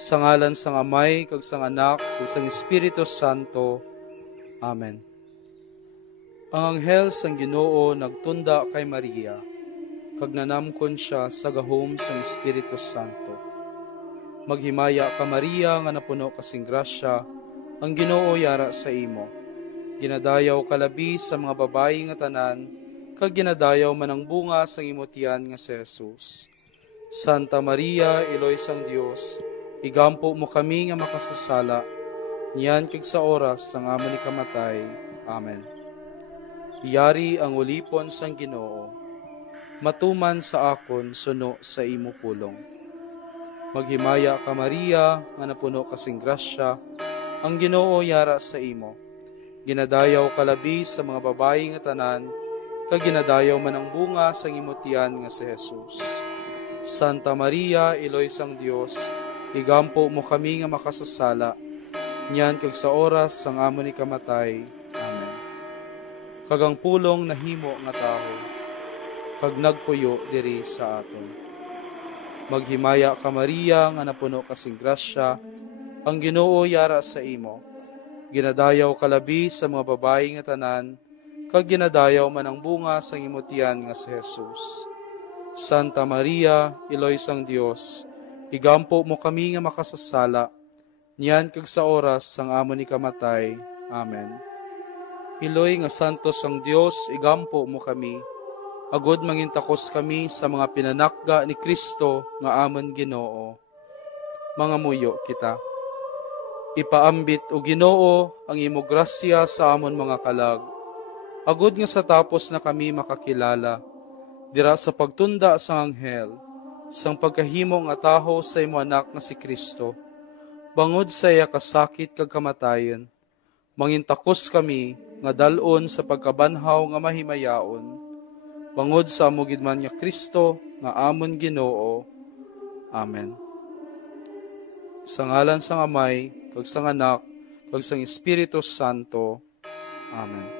Sa ngalan sang Amay, kag sang Anak, kag sang Espiritu Santo. Amen. Ang anghel sang Ginoo nagtunda kay Maria, kag nanamkon siya sa gahom sang Espiritu Santo. Maghimaya ka Maria nga napuno kasing grasya, ang Ginoo yara sa imo. Ginadayaw ka labi sa mga babayi nga tanan, kag ginadayaw man ang bunga sang imo tiyan nga si Jesus. Santa Maria, Iloy sang Dios, igampo mo kami nga makasasala, niyan kag sa oras sang amon ni kamatay. Amen. Iyari ang ulipon sang Ginoo, matuman sa akon suno sa imo pulong. Maghimaya ka Maria, nga napuno kasing grasya, ang Ginoo yara sa imo. Ginadayaw ka labi sa mga babayi nga tanan, kag ginadayaw man ang bunga sang imo tiyan nga si Jesus. Santa Maria, Iloy sang Dios, igampo mo kami nga makasasala, niyan kag sa oras sang amon ni kamatay. Amen. Kag ang pulong nahimo nga taho, kag nagpuyo diri sa aton. Maghimaya ka Maria, nga napuno kasing grasya, ang Ginoo yara sa imo. Ginadayaw ka labi sa mga babayi nga tanan, kag ginadayaw man ang bunga sang imo tiyan nga si Jesus. Santa Maria, Iloy sang Dios, igampo mo kami nga makasasala, niyan kag sa oras sang amon ni kamatay. Amen. Iloy nga santos sang Dios, igampo mo kami, agod mangintakos kami sa mga pinanakga ni Kristo nga amon Ginoo. Mga muyo kita. Ipaambit o Ginoo ang imo grasya sa amon mga kalag, agud nga sa tapos na kami makakilala, dira sa pagtunda sa anghel, sang pagkahimo nga taho sa imo anak nga si Kristo, bangod sa iya kasakit kag kamatayon, mangintakos kami nga dalon sa pagkabanhaw nga mahimayaon, bangod sa amo gid man nga Kristo nga amon Ginoo. Amen. Sa ngalan sang Amay, kag sang Anak, kag sang Espiritu Santo. Amen.